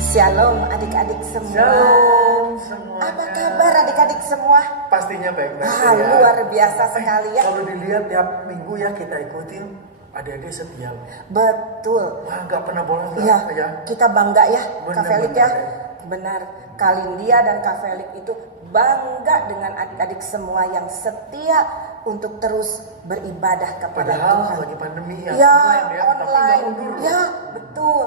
Shalom adik-adik semua. Shalom semuanya. Apa kabar adik-adik semua? Pastinya baik-baik ya. Luar biasa sekali ya. Kalau dilihat tiap minggu ya kita ikutin, adik-adik setia. Betul. Wah, nggak pernah bolos Ya, ya. kita bangga ya Benar, Kak Felix ya. benar. Benar. Kalindia dan Kak Felix itu bangga dengan adik-adik semua yang setia untuk terus beribadah kepada Padahal Tuhan. lagi pandemi ya, Ya, online ya, tapi nggak online. mundur. Ya, betul.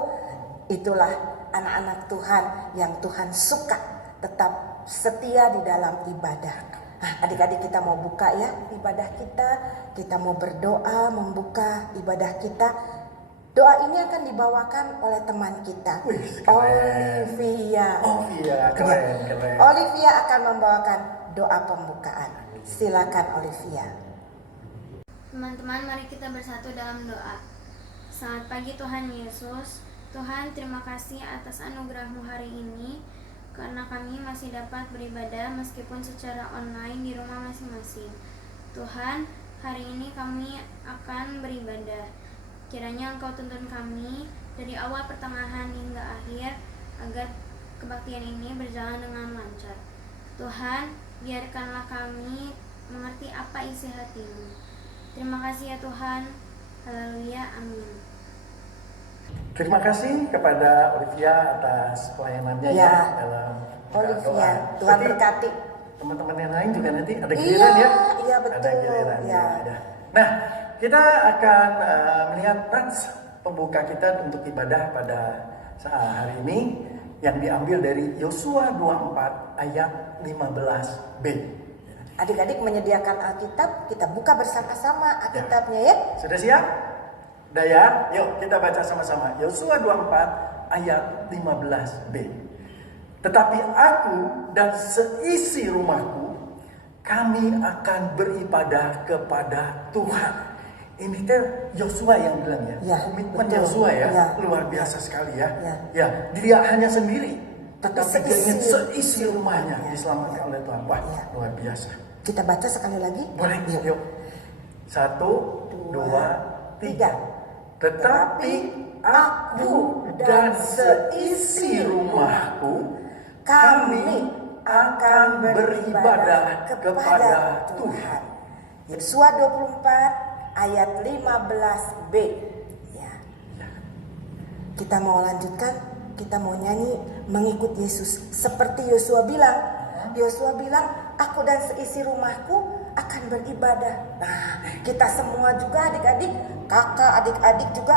Itulah anak-anak Tuhan yang Tuhan suka tetap setia di dalam ibadah. Nah, adik-adik kita mau buka ya ibadah kita. Kita mau berdoa membuka ibadah kita. Doa ini akan dibawakan oleh teman kita, Wih, keren. Olivia. Oh iya, keren. Olivia akan membawakan doa pembukaan. Silakan Olivia. Teman-teman, mari kita bersatu dalam doa. Selamat pagi Tuhan Yesus. Tuhan, terima kasih atas anugerah-Mu hari ini, karena kami masih dapat beribadah meskipun secara online di rumah masing-masing. Tuhan, hari ini kami akan beribadah. Kiranya Engkau tuntun kami dari awal, pertengahan hingga akhir, agar kebaktian ini berjalan dengan lancar. Tuhan, biarkanlah kami mengerti apa isi hati-Mu. Terima kasih ya Tuhan. Haleluya, amin. Terima kasih kepada Olivia atas pelayanannya Ya. dalam Olivia, doa. Tuhan Nanti berkati. teman-teman yang lain juga nanti ada giliran ya. Iya, betul. Ada giliran. Ya. Ada. Nah, kita akan melihat nats pembuka kita untuk ibadah pada saat hari ini yang diambil dari Yosua 24 ayat 15b. Adik-adik menyediakan Alkitab, kita buka bersama-sama Alkitabnya ya. Sudah siap? Udah ya? Yuk kita baca sama-sama. Yosua 24 ayat 15b. Tetapi aku dan seisi rumahku, kami akan beribadah kepada Tuhan. Ini teh Yosua yang bilang ya. Ya, Komitmen betul. Yosua ya, Ya. luar biasa sekali ya. Ya. Ya, dia hanya sendiri, tetapi dia ingin Seisi. seisi rumahnya Ya. diselamatkan oleh Tuhan. Wah, Ya. luar biasa. Kita baca sekali lagi. Boleh, Yuk. yuk. 1, 2, 3. Tetapi aku dan seisi rumahku, kami akan beribadah kepada Tuhan. Yosua 24 ayat 15b. Ya. Kita mau lanjutkan, kita mau nyanyi mengikut Yesus. Seperti Yosua bilang, aku dan seisi rumahku akan beribadah. Nah, kita semua juga adik-adik, kakak, adik-adik juga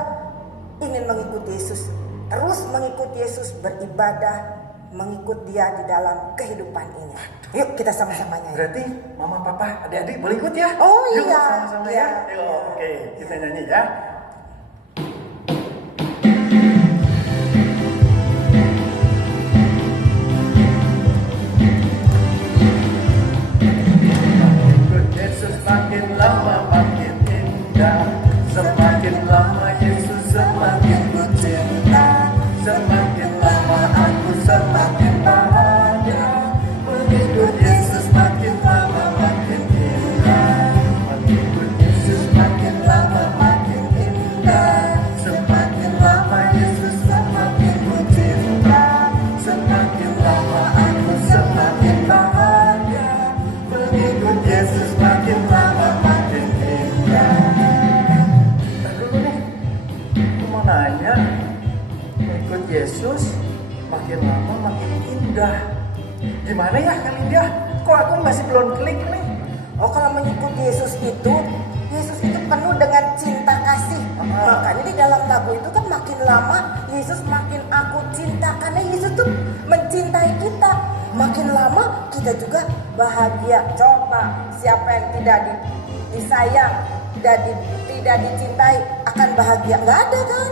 ingin mengikut Yesus. Terus mengikut Yesus, beribadah, mengikut Dia di dalam kehidupan ini. Yuk kita sama-sama nyanyi. Berarti mama, papa, adik-adik boleh ikut ya? Oh Yuk, iya. sama-sama Iya. ya. Yuk, oke, kita nyanyi ya. Yesus makin lama makin indah, semakin lama Yesus semakin ku cinta, semakin lama aku semakin bahagia, mengikut Yesus makin lama makin indah, mengikut Yesus makin lama makin indah, semakin lama Yesus semakin ku cinta, semakin lama aku semakin bahagia, mengikut Yesus makin lama makin indah. Ntar dulu nih, aku mau nanya, mengikut Yesus makin lama makin indah. Gimana ya kali dia? Kok aku masih belum klik nih? Oh, kalau mengikut Yesus itu penuh dengan cinta kasih. Makanya di dalam lagu itu kan makin lama Yesus makin aku cinta, karena Yesus tuh mencintai kita. Makin lama kita juga bahagia. Coba siapa yang tidak disayang, tidak dicintai akan bahagia? Nggak ada kan?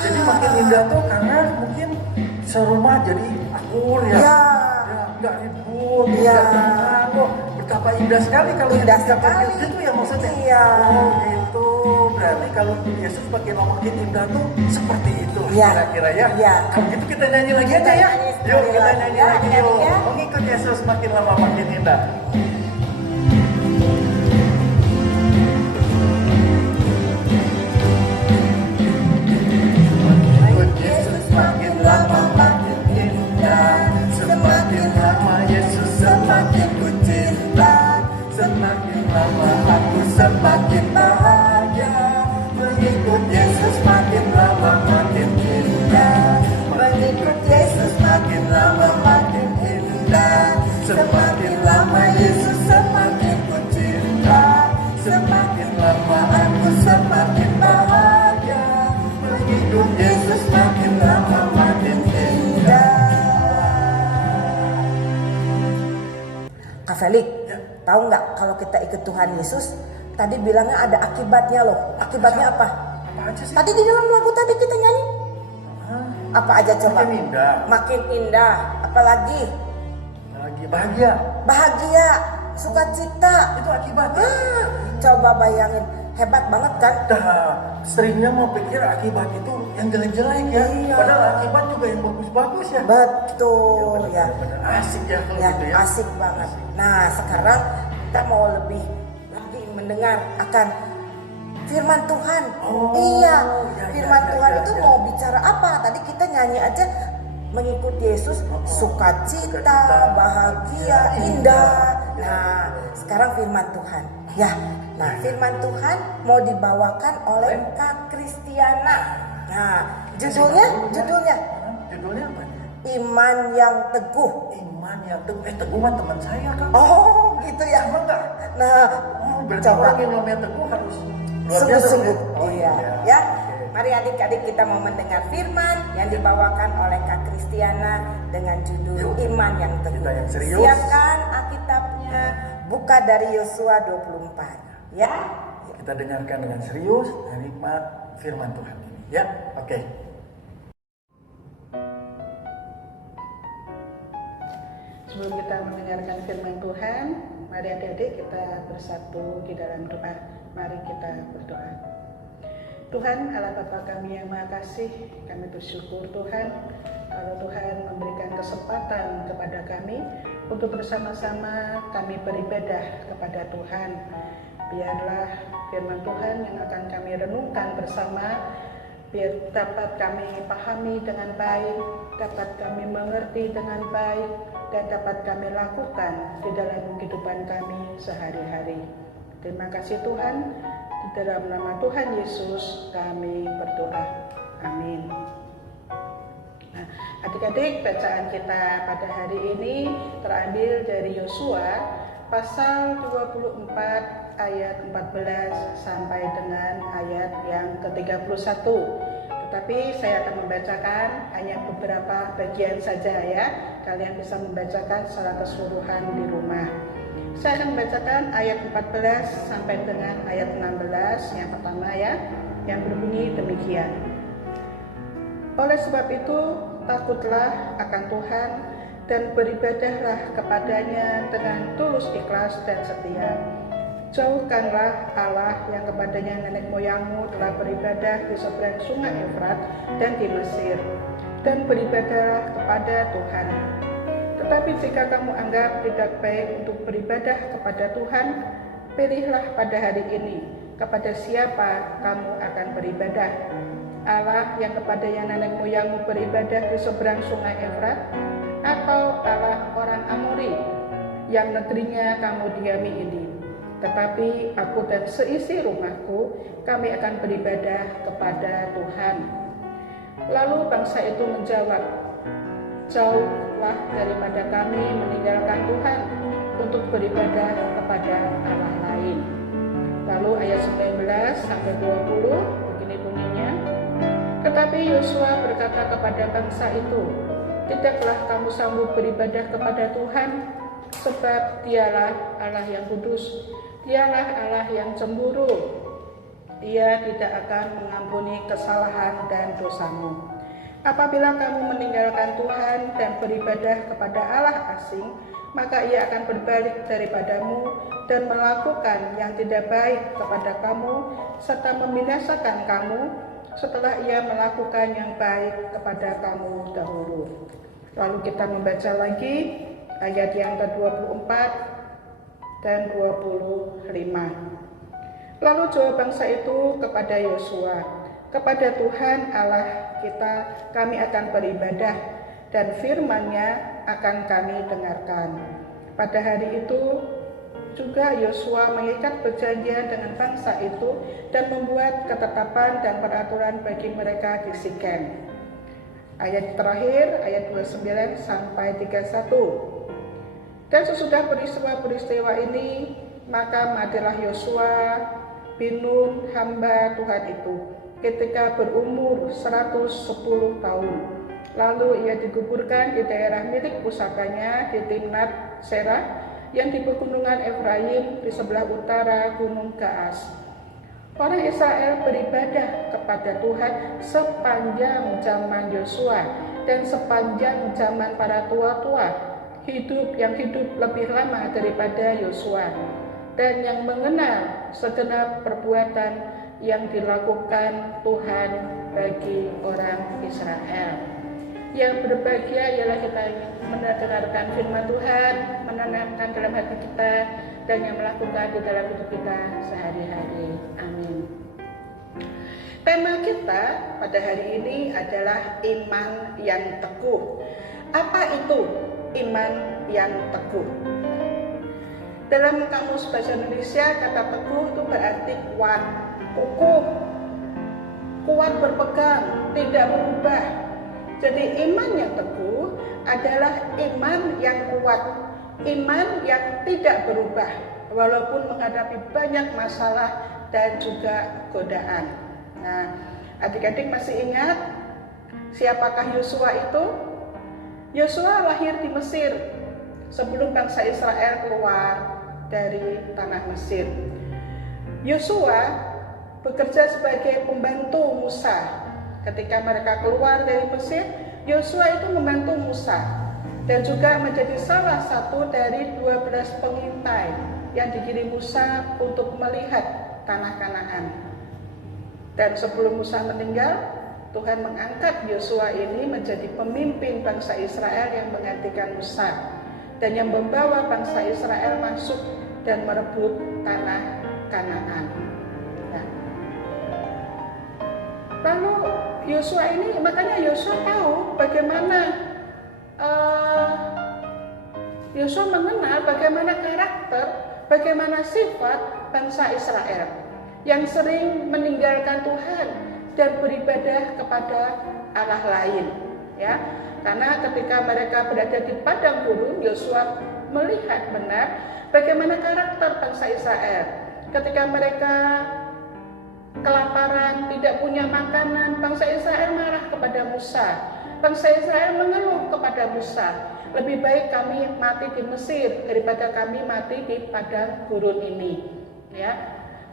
Jadi makin indah tuh karena mungkin serumah jadi akur ya. Ya. Nggak ribut, Ya. nggak tengah kok. Betapa indah sekali kalau Indah setiap sekali. makin itu ya maksudnya. Iya. Oh gitu. Berarti kalau Yesus makin lama makin indah tuh seperti itu Iya. kira-kira ya. Iya. Kalau gitu kita nyanyi lagi aja ya. nyanyi sekali Yuk kita lagi nyanyi ya, lagi adik-adik yuk. ya. Mengikut Yesus makin lama makin indah. Mengikut Yesus makin lama makin indah, semakin lama Yesus semakin ku cinta, semakin lama aku semakin bahagia, mengikut Yesus makin lama makin indah, mengikut Yesus makin lama makin indah, semakin lama Yesus semakin ku cinta, semakin lama aku semakin bahagia, mengikut Yesus makin lama makin indah. Kak Felix, Ya. tahu nggak kalau kita ikut Tuhan Yesus, tadi bilangnya ada akibatnya loh. Akibatnya apa? Apa aja sih? Tadi di dalam lagu tadi kita nyanyi. Apa aja coba? Makin indah. Makin indah. Apalagi Lagi bahagia. bahagia, sukacita. Itu akibatnya. Coba bayangin, hebat banget kan? Dah, seringnya mau pikir akibat itu yang jelek-jelek ya. Iya. Padahal akibat juga yang bagus-bagus ya. Betul ya. Benar-benar asik ya kalau Ya, gitu ya. asik banget. Nah, sekarang kita mau lebih lagi mendengar akan firman Tuhan. Oh, Iya, ya, firman ya, Tuhan ya, itu ya. mau bicara apa? Tadi kita nyanyi aja mengikuti Yesus, sukacita, bahagia, indah. Nah, sekarang firman Tuhan. Ya, nah firman Tuhan mau dibawakan oleh Kak Kristiana. Nah, judulnya Judulnya apa? Iman yang Teguh. Iman yang teguh. Teguh mah teman saya kan. Oh, gitu ya. Emang enggak? Nah, Berarti coba orang yang namanya teguh harus luar biasa, sungguh-sungguh. ya? Oh, Iya, iya. ya. Oke. Mari adik-adik kita mau mendengar firman yang dibawakan oleh Kak Kristiana dengan judul Yuk, Iman yang Teguh. kita yang serius. Siapkan Alkitabnya, buka dari Yosua 24. Ya. Kita dengarkan dengan serius dan nikmat firman Tuhan ini. Ya, oke. Sebelum kita mendengarkan firman Tuhan, mari adik-adik kita bersatu di dalam doa. Mari kita berdoa. Tuhan Allah Bapa kami yang Maha Kasih, kami bersyukur Tuhan kalau Tuhan memberikan kesempatan kepada kami untuk bersama-sama kami beribadah kepada Tuhan. Biarlah firman Tuhan yang akan kami renungkan bersama, biar dapat kami pahami dengan baik, dapat kami mengerti dengan baik, dan dapat kami lakukan di dalam kehidupan kami sehari-hari. Terima kasih Tuhan, di dalam nama Tuhan Yesus kami berdoa. Amin. Nah, adik-adik, bacaan kita pada hari ini terambil dari Yosua pasal 24 ayat 14 sampai dengan ayat yang ke-31. Tetapi saya akan membacakan hanya beberapa bagian saja ya. Kalian bisa membacakan secara keseluruhan di rumah. Saya akan membacakan ayat 14 sampai dengan ayat 16 yang pertama ya, yang berbunyi demikian. Oleh sebab itu, takutlah akan Tuhan dan beribadahlah kepadanya dengan tulus ikhlas dan setia. Jauhkanlah Allah yang kepadanya nenek moyangmu telah beribadah di seberang sungai Efrat dan di Mesir, dan beribadahlah kepada Tuhan. Tetapi jika kamu anggap tidak baik untuk beribadah kepada Tuhan, pilihlah pada hari ini kepada siapa kamu akan beribadah. Allah yang kepadanya nenek moyangmu beribadah di seberang sungai Efrat, atau Allah orang Amori yang negerinya kamu diami ini. Tetapi aku dan seisi rumahku, kami akan beribadah kepada Tuhan. Lalu bangsa itu menjawab, jauhlah daripada kami meninggalkan Tuhan untuk beribadah kepada Allah lain. Lalu ayat 19 sampai 20 begini bunyinya. Tetapi Yosua berkata kepada bangsa itu, tidaklah kamu sanggup beribadah kepada Tuhan, sebab Dialah Allah yang kudus, Dialah Allah yang cemburu. Dia tidak akan mengampuni kesalahan dan dosamu. Apabila kamu meninggalkan Tuhan dan beribadah kepada Allah asing, maka Ia akan berbalik daripadamu dan melakukan yang tidak baik kepada kamu, serta membinasakan kamu setelah Ia melakukan yang baik kepada kamu dahulu. Lalu kita membaca lagi ayat yang ke-24 dan 25. Lalu jawab bangsa itu kepada Yosua, kepada Tuhan Allah kita kami akan beribadah, dan firman-Nya akan kami dengarkan. Pada hari itu juga Yosua mengikat perjanjian dengan bangsa itu dan membuat ketetapan dan peraturan bagi mereka di Sikem. Ayat terakhir, ayat 29 sampai 31. Dan sesudah peristiwa-peristiwa ini, maka matilah Yosua bin Nun hamba Tuhan itu ketika berumur 110 tahun. Lalu ia dikuburkan di daerah milik pusakanya di Timnat Serah yang di pegunungan Efraim di sebelah utara Gunung Gaas. Orang Israel beribadah kepada Tuhan sepanjang zaman Yosua dan sepanjang zaman para tua-tua, yang hidup lebih lama daripada Yosua, dan yang mengenal segenap perbuatan yang dilakukan Tuhan bagi orang Israel. Yang berbahagia ialah kita mendengarkan firman Tuhan, menanamkan dalam hati kita, dan yang melakukan di dalam hidup kita sehari-hari. Amin. Tema kita pada hari ini adalah iman yang teguh. Apa itu iman yang teguh? Dalam Kamus Bahasa Indonesia, kata teguh itu berarti kuat, kukuh, kuat berpegang, tidak berubah. Jadi iman yang teguh adalah iman yang kuat, iman yang tidak berubah walaupun menghadapi banyak masalah dan juga godaan. Nah, adik-adik masih ingat siapakah Yosua itu? Yosua lahir di Mesir sebelum bangsa Israel keluar dari tanah Mesir. Yosua bekerja sebagai pembantu Musa. Ketika mereka keluar dari Mesir, Yosua itu membantu Musa dan juga menjadi salah satu dari 12 pengintai yang dikirim Musa untuk melihat tanah Kanaan. Dan sebelum Musa meninggal, Tuhan mengangkat Yosua ini menjadi pemimpin bangsa Israel yang menggantikan Musa dan yang membawa bangsa Israel masuk dan merebut tanah Kanaan. Nah, lalu Yosua ini, makanya Yosua tahu bagaimana Yosua mengenal bagaimana karakter, bagaimana sifat bangsa Israel yang sering meninggalkan Tuhan dan beribadah kepada Allah lain, ya. Karena ketika mereka berada di padang gurun, Yosua melihat benar bagaimana karakter bangsa Israel. Ketika mereka kelaparan, tidak punya makanan, bangsa Israel marah kepada Musa. Bangsa Israel mengeluh kepada Musa, lebih baik kami mati di Mesir daripada kami mati di padang gurun ini, ya.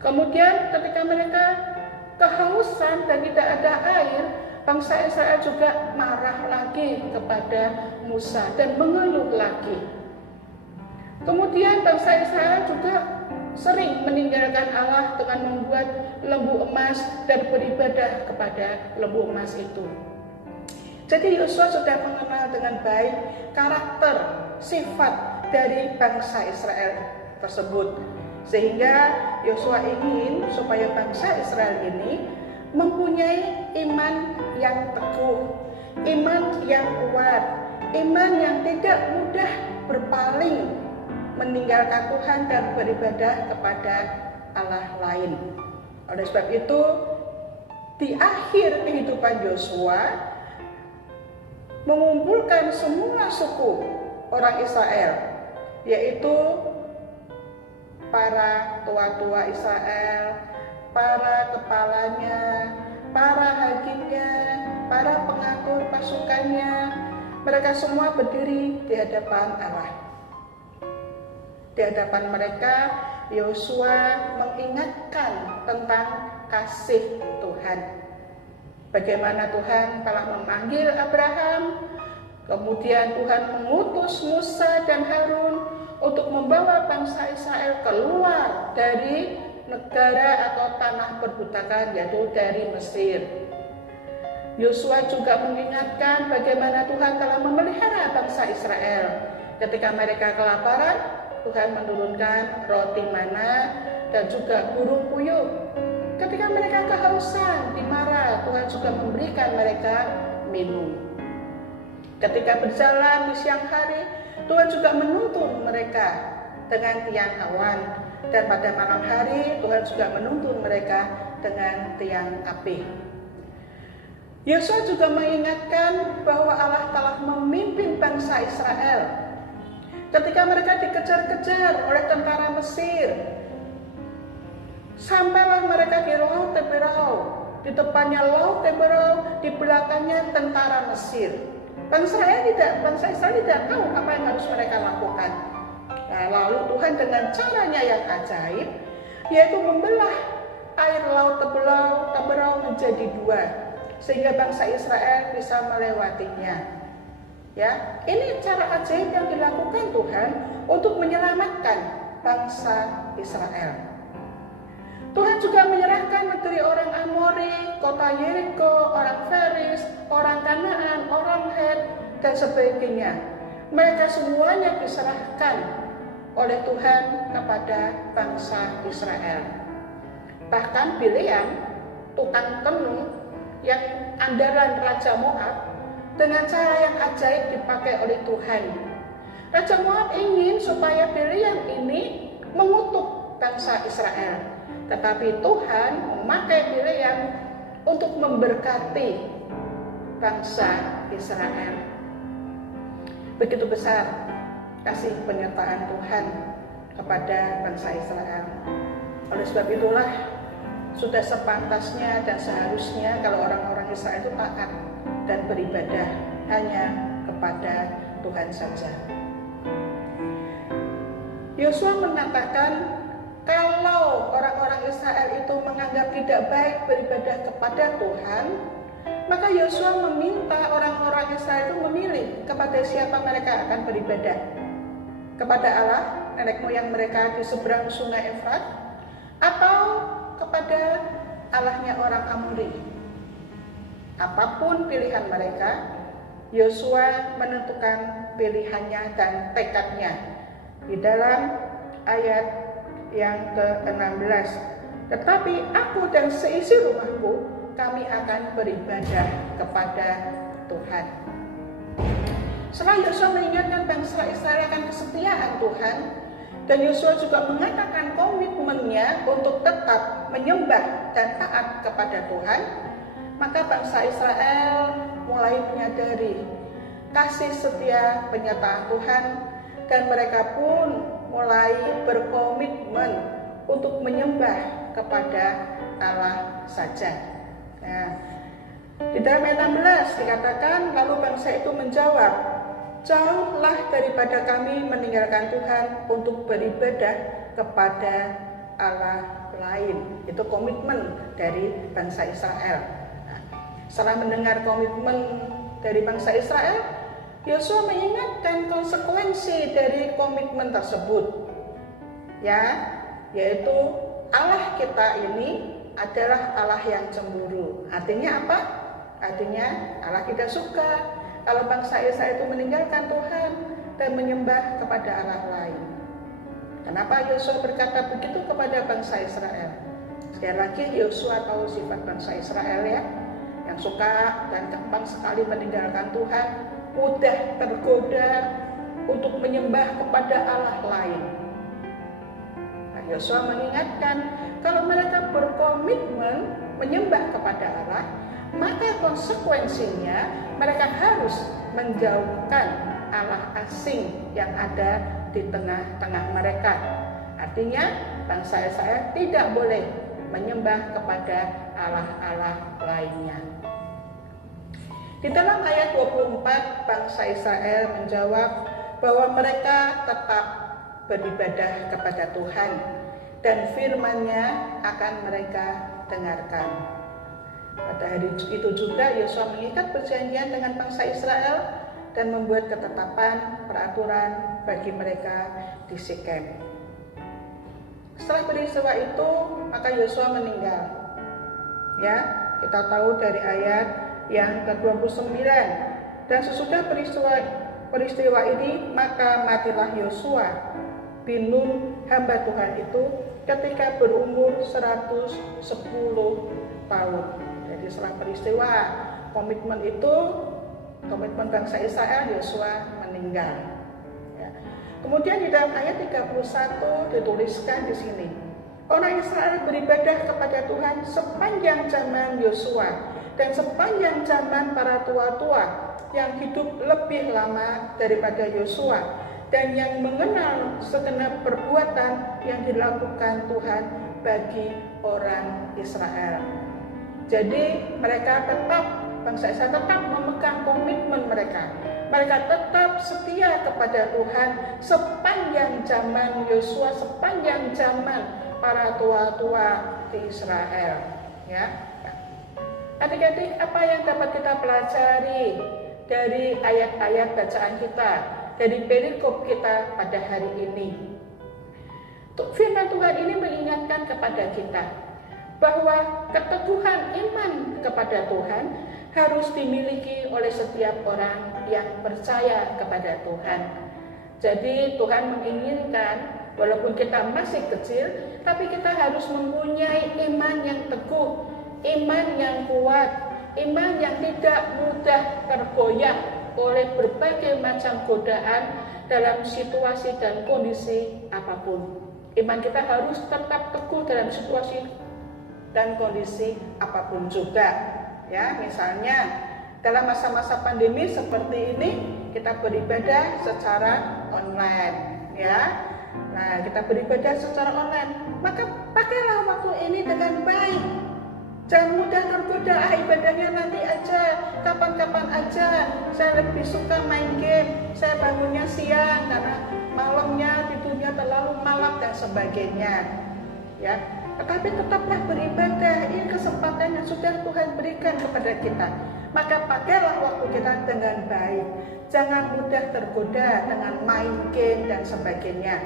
Kemudian ketika mereka kehausan dan tidak ada air, bangsa Israel juga marah lagi kepada Musa dan mengeluh lagi. Kemudian bangsa Israel juga sering meninggalkan Allah dengan membuat lembu emas dan beribadah kepada lembu emas itu. Jadi Yosua sudah mengenal dengan baik karakter, sifat dari bangsa Israel tersebut. Sehingga Yosua ingin supaya bangsa Israel ini mempunyai iman yang teguh, iman yang kuat, iman yang tidak mudah berpaling meninggalkan Tuhan dan beribadah kepada Allah lain. Oleh sebab itu, di akhir kehidupan Yosua mengumpulkan semua suku orang Israel, yaitu para tua-tua Israel, para kepalanya, para hakimnya, para pengatur pasukannya. Mereka semua berdiri di hadapan Allah. Di hadapan mereka, Yosua mengingatkan tentang kasih Tuhan. Bagaimana Tuhan telah memanggil Abraham, kemudian Tuhan mengutus Musa dan Harun untuk membawa bangsa Israel keluar dari negara atau tanah perbudakan, yaitu dari Mesir. Yosua juga mengingatkan bagaimana Tuhan telah memelihara bangsa Israel. Ketika mereka kelaparan, Tuhan menurunkan roti mana dan juga burung puyuh. Ketika mereka kehausan di Mara, Tuhan juga memberikan mereka minum. Ketika berjalan di siang hari, Tuhan juga menuntun mereka dengan tiang awan. Dan pada malam hari, Tuhan juga menuntun mereka dengan tiang api. Yosua juga mengingatkan bahwa Allah telah memimpin bangsa Israel. Ketika mereka dikejar-kejar oleh tentara Mesir, sampailah mereka di Laut Teberau. Di depannya Laut Teberau, di belakangnya tentara Mesir. Bangsa Israel tidak tahu apa yang harus mereka lakukan. Nah, lalu Tuhan dengan caranya yang ajaib, yaitu membelah air Laut Teberau menjadi dua, sehingga bangsa Israel bisa melewatinya. Ya, ini cara ajaib yang dilakukan Tuhan untuk menyelamatkan bangsa Israel. Tuhan juga menyerahkan negeri orang Amori, kota Yeriko, orang Feris, orang Kanaan, orang Het, dan sebagainya. Mereka semuanya diserahkan oleh Tuhan kepada bangsa Israel. Bahkan Bileam, tukang tenun yang andalan Raja Moab, dengan cara yang ajaib dipakai oleh Tuhan. Raja Moab ingin supaya Bileam ini mengutuk bangsa Israel, tetapi Tuhan memakai Bileam untuk memberkati bangsa Israel. Begitu besar kasih penyertaan Tuhan kepada bangsa Israel. Oleh sebab itulah sudah sepantasnya dan seharusnya kalau orang-orang Israel itu taat dan beribadah hanya kepada Tuhan saja. Yosua mengatakan kalau orang-orang Israel itu menganggap tidak baik beribadah kepada Tuhan, maka Yosua meminta orang-orang Israel itu memilih kepada siapa mereka akan beribadah. Kepada Allah, nenek moyang mereka di seberang sungai Efrat, atau kepada Allahnya orang Amori. Apapun pilihan mereka, Yosua menentukan pilihannya dan tekadnya di dalam ayat yang ke-16. Tetapi aku dan seisi rumahku, kami akan beribadah kepada Tuhan. Setelah Yosua mengingatkan bangsa Israel akan kesetiaan Tuhan, dan Yosua juga mengatakan komitmennya untuk tetap menyembah dan taat kepada Tuhan, maka bangsa Israel mulai menyadari kasih setia penyertaan Tuhan, dan mereka pun mulai berkomitmen untuk menyembah kepada Allah saja. Nah, di dalam ayat 16 dikatakan, lalu bangsa itu menjawab, jauhlah daripada kami meninggalkan Tuhan untuk beribadah kepada Allah lain. Itu komitmen dari bangsa Israel. Nah, setelah mendengar komitmen dari bangsa Israel, Yosua mengingatkan konsekuensi dari komitmen tersebut, yaitu Allah kita ini adalah Allah yang cemburu. Artinya apa? Artinya Allah tidak suka kalau bangsa Israel itu meninggalkan Tuhan dan menyembah kepada Allah lain. Kenapa Yosua berkata begitu kepada bangsa Israel? Sekali lagi, Yosua tahu sifat bangsa Israel yang suka dan gampang sekali meninggalkan Tuhan, mudah tergoda untuk menyembah kepada Allah lain. Nah, Yosua mengingatkan kalau mereka berkomitmen menyembah kepada Allah, maka konsekuensinya mereka harus menjauhkan Allah asing yang ada di tengah-tengah mereka. Artinya bangsa Israel tidak boleh menyembah kepada Allah-Allah lainnya. Di dalam ayat 24, bangsa Israel menjawab bahwa mereka tetap beribadah kepada Tuhan dan firman-Nya akan mereka dengarkan. Pada hari itu juga Yosua mengikat perjanjian dengan bangsa Israel dan membuat ketetapan peraturan bagi mereka di Sikem. Setelah peristiwa itu, maka Yosua meninggal. Kita tahu dari ayat yang ke-29. Dan sesudah peristiwa ini, maka matilah Yosua bin Nun, hamba Tuhan itu, ketika berumur 110 tahun. Jadi setelah peristiwa komitmen itu, komitmen bangsa Israel, Yosua meninggal. Kemudian di dalam ayat 31 dituliskan di sini, orang Israel beribadah kepada Tuhan sepanjang zaman Yosua dan sepanjang zaman para tua-tua yang hidup lebih lama daripada Yosua dan yang mengenal segenap perbuatan yang dilakukan Tuhan bagi orang Israel. Jadi mereka bangsa Israel tetap memegang komitmen mereka. Mereka tetap setia kepada Tuhan sepanjang zaman Yosua, sepanjang zaman para tua-tua di Israel. Adik-adik, apa yang dapat kita pelajari dari ayat-ayat bacaan kita, dari perikop kita pada hari ini? Firman Tuhan ini mengingatkan kepada kita bahwa keteguhan iman kepada Tuhan harus dimiliki oleh setiap orang yang percaya kepada Tuhan. Jadi Tuhan menginginkan walaupun kita masih kecil, tapi kita harus mempunyai iman yang teguh, iman yang kuat, iman yang tidak mudah tergoyah oleh berbagai macam godaan dalam situasi dan kondisi apapun. Iman kita harus tetap teguh dalam situasi dan kondisi apapun juga. Ya, misalnya dalam masa-masa pandemi seperti ini kita beribadah secara online, ya. Nah, kita beribadah secara online, maka pakailah waktu ini dengan baik. Jangan mudah tergoda, ibadahnya nanti aja, kapan-kapan aja. Saya lebih suka main game, saya bangunnya siang karena malamnya tidurnya terlalu malam dan sebagainya. Ya, tetapi tetaplah beribadah. Ini kesempatan yang sudah Tuhan berikan kepada kita. Maka pakailah waktu kita dengan baik. Jangan mudah tergoda dengan main game dan sebagainya.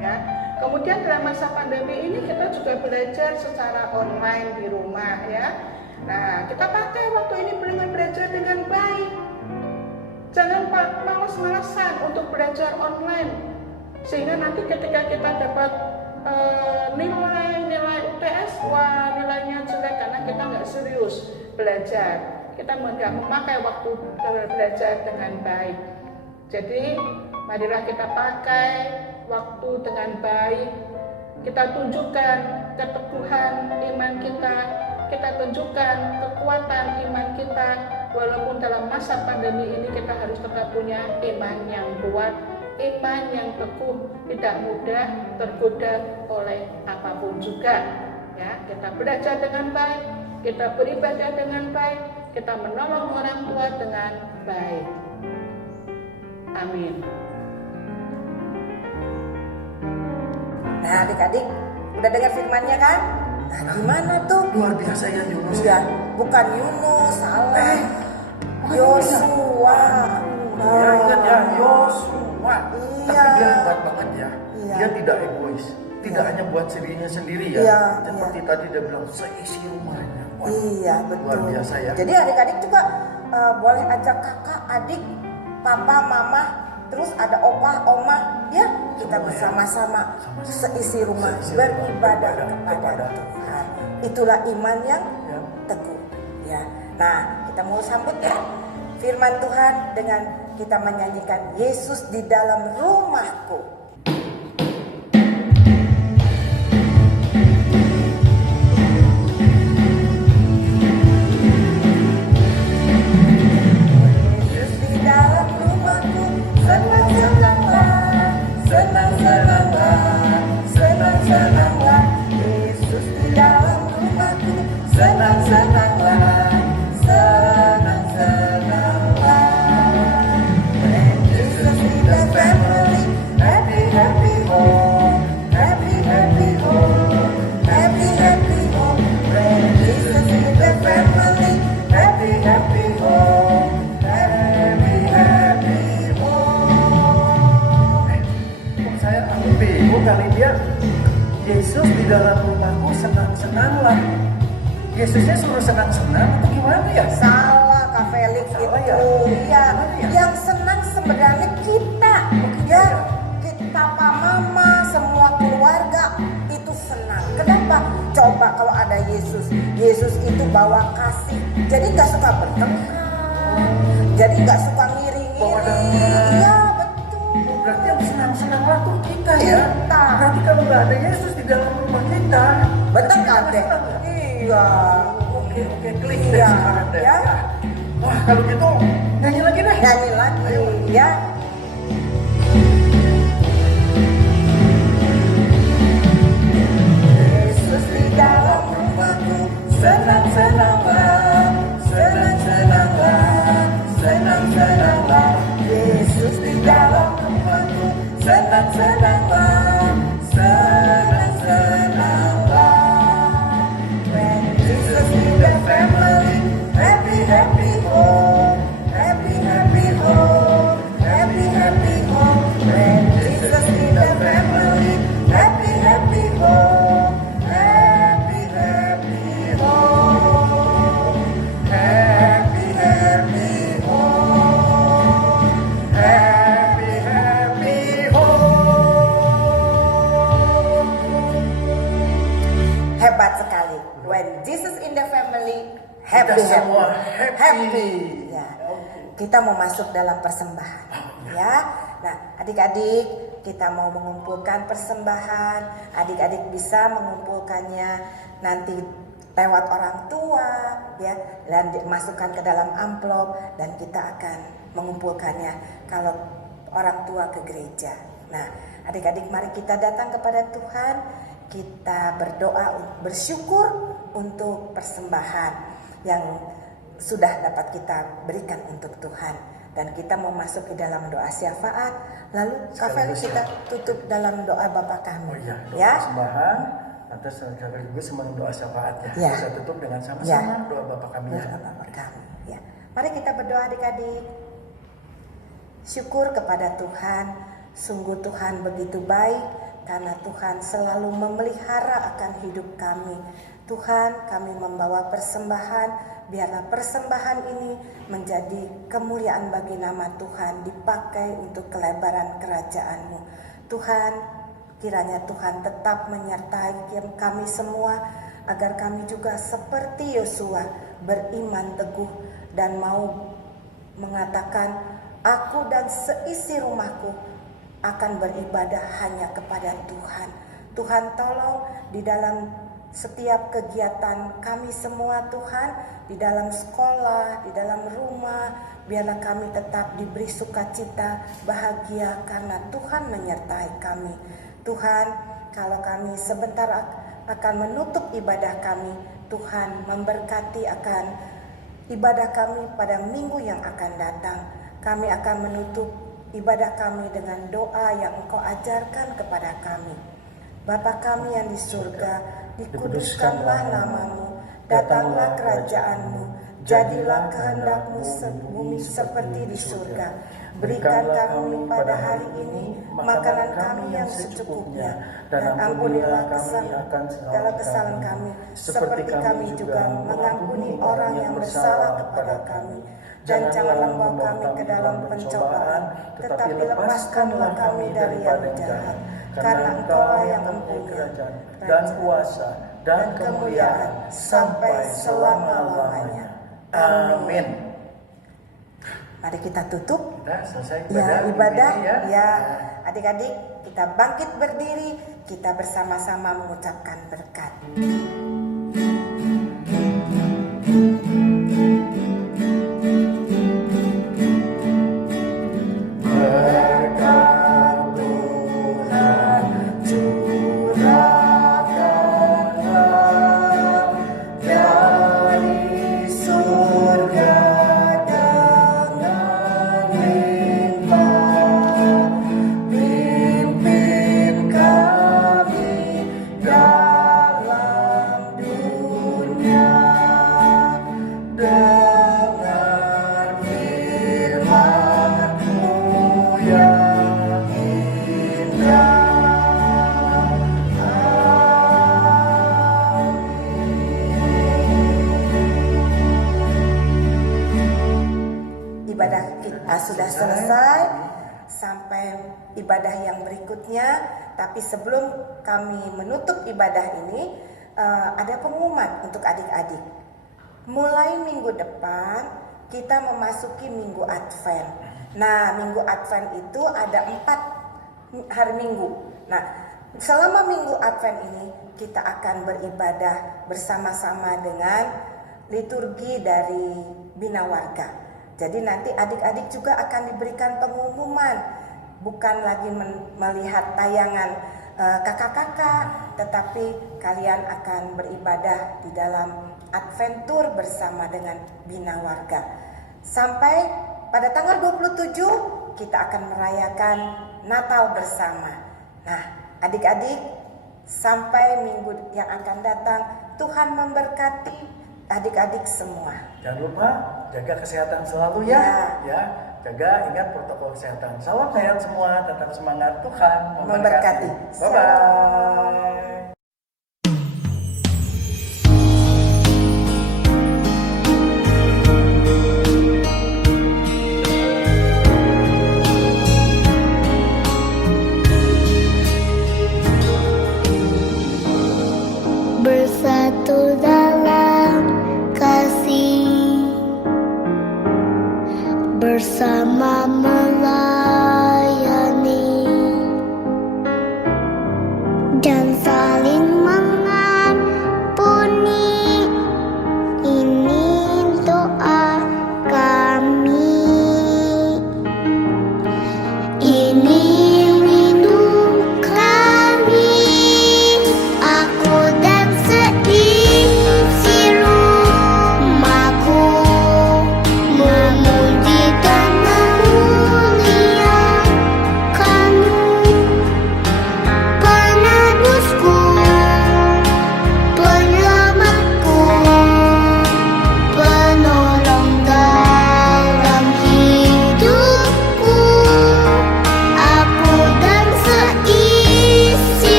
Ya. Kemudian dalam masa pandemi ini kita juga belajar secara online di rumah, ya. Nah, kita pakai waktu ini belajar dengan baik. Jangan malas-malasan untuk belajar online, sehingga nanti ketika kita dapat nilai UTS, wah nilainya jelek karena kita nggak serius belajar. Kita nggak memakai waktu belajar dengan baik. Jadi marilah kita pakai waktu dengan baik. Kita tunjukkan keteguhan iman kita, kita tunjukkan kekuatan iman kita. Walaupun dalam masa pandemi ini kita harus tetap punya iman yang kuat, iman yang teguh, tidak mudah tergoda oleh apapun juga. Ya, kita belajar dengan baik, kita beribadah dengan baik, kita menolong orang tua dengan baik. Amin. Nah, adik-adik udah dengar firman-Nya kan? Nah, gimana tuh? Luar biasa ya Yunus. Ya, bukan Yunus, salah. Yosua. Ya ingat ya, Yosua. Iya. Tapi dia hebat banget ya. Iya. Dia tidak egois, tidak hanya buat dirinya sendiri ya. Iya, Seperti tadi dia bilang seisi rumahnya. Wah, Iya, betul. luar biasa ya. Jadi adik-adik juga boleh ajak kakak, adik, papa, mama, terus ada opa, oma, ya kita bersama-sama seisi rumah beribadah kepada Tuhan. Itulah iman yang teguh. Ya. Nah, kita mau sambut ya firman Tuhan dengan kita menyanyikan Yesus di dalam rumahku. Kali dia Yesus di dalam rumahku senang-senanglah. Yesusnya suruh senang-senang atau gimana ya? Salah Kak Felix itu. Ya? Iya. Yang senang sebenarnya kita. Ya, kita papa mama semua keluarga itu senang. Kenapa? Coba kalau ada Yesus. Yesus itu bawa kasih. Jadi nggak suka bertengkar. Jadi nggak suka ngiri-ngiri. Iya, betul. Berarti yang senang-senanglah tuh kita ya. Berarti kalau nggak ada Yesus di dalam rumah kita, betul kan deh? Iya. Oke, klik Iya, deh sekarang deh. ya. Wah, kalau gitu nyanyi lagi deh. Nyanyi lagi, ya. Yesus di dalam rumahku, senang-senanglah, senang-senanglah, senang-senanglah. Yesus di dalam rumahku, senang-senanglah, senang-senanglah. When Jesus in the family, happy, happy home, happy, happy home, happy, happy home. When Jesus in the family, happy, happy home, happy, happy home, happy, happy home, happy, happy Kita semua happy. Ya. Oke. Kita mau masuk dalam persembahan. Ya. Nah, adik-adik, kita mau mengumpulkan persembahan. Adik-adik bisa mengumpulkannya nanti lewat orang tua, ya, dan dimasukkan ke dalam amplop, dan kita akan mengumpulkannya kalau orang tua ke gereja. Nah, adik-adik, mari kita datang kepada Tuhan. Kita berdoa, bersyukur untuk persembahan yang sudah dapat kita berikan untuk Tuhan. Dan kita mau masuk ke dalam doa syafaat. Lalu Kak kita tutup dalam doa Bapa kami. Oh iya, doa Ya. persembahan atas sekaligus sama doa syafaat ya. Ya. Bisa tutup dengan sama-sama Ya. doa Bapa kami ya. Doa Bapa kami. Ya. Mari kita berdoa adik-adik. Syukur kepada Tuhan. Sungguh Tuhan begitu baik karena Tuhan selalu memelihara akan hidup kami. Tuhan, kami membawa persembahan. Biarlah persembahan ini menjadi kemuliaan bagi nama Tuhan, dipakai untuk kelebaran kerajaan-Mu. Tuhan, kiranya Tuhan tetap menyertai kami semua, agar kami juga seperti Yosua beriman teguh dan mau mengatakan, aku dan seisi rumahku akan beribadah hanya kepada Tuhan. Tuhan, tolong di dalam setiap kegiatan kami semua Tuhan, di dalam sekolah, di dalam rumah, biarlah kami tetap diberi sukacita, bahagia karena Tuhan menyertai kami. Tuhan, kalau kami sebentar akan menutup ibadah kami, Tuhan memberkati akan ibadah kami pada minggu yang akan datang. Kami akan menutup ibadah kami dengan doa yang Engkau ajarkan kepada kami. Bapa kami yang di surga, dikuduskanlah namamu, datanglah kerajaan-Mu, jadilah kehendak-Mu bumi seperti di surga. Berikanlah kami pada hari ini makanan kami yang secukupnya, dan ampunilah segala kesalahan kami, seperti kami juga mengampuni orang yang bersalah kepada kami. Dan janganlah membawa kami ke dalam pencobaan, tetapi lepaskanlah kami dari yang jahat. Karena Engkau yang mempunyai dan kuasa dan kemuliaan sampai selama-lamanya. Amin. Mari kita tutup. Kita selesai Ibadah. ini ya. Ya, adik-adik, kita bangkit berdiri, kita bersama-sama mengucapkan berkat. Ibadah kita sudah selesai, sampai ibadah yang berikutnya. Tapi sebelum kami menutup ibadah ini, ada pengumuman untuk adik-adik. Mulai minggu depan kita memasuki minggu Advent. Nah, minggu Advent itu ada 4 hari minggu. Nah, selama minggu Advent ini kita akan beribadah bersama-sama dengan liturgi dari Bina Warga. Jadi nanti adik-adik juga akan diberikan pengumuman, bukan lagi melihat tayangan kakak-kakak, tetapi kalian akan beribadah di dalam adventur bersama dengan Bina Warga. Sampai pada tanggal 27 kita akan merayakan Natal bersama. Nah, adik-adik, sampai minggu yang akan datang, Tuhan memberkati adik-adik semua. Jangan lupa jaga kesehatan selalu ya. Ya, jaga, ingat protokol kesehatan. Salam sehat semua, tetap semangat, Tuhan memberkati. Memberkati. Bye bye.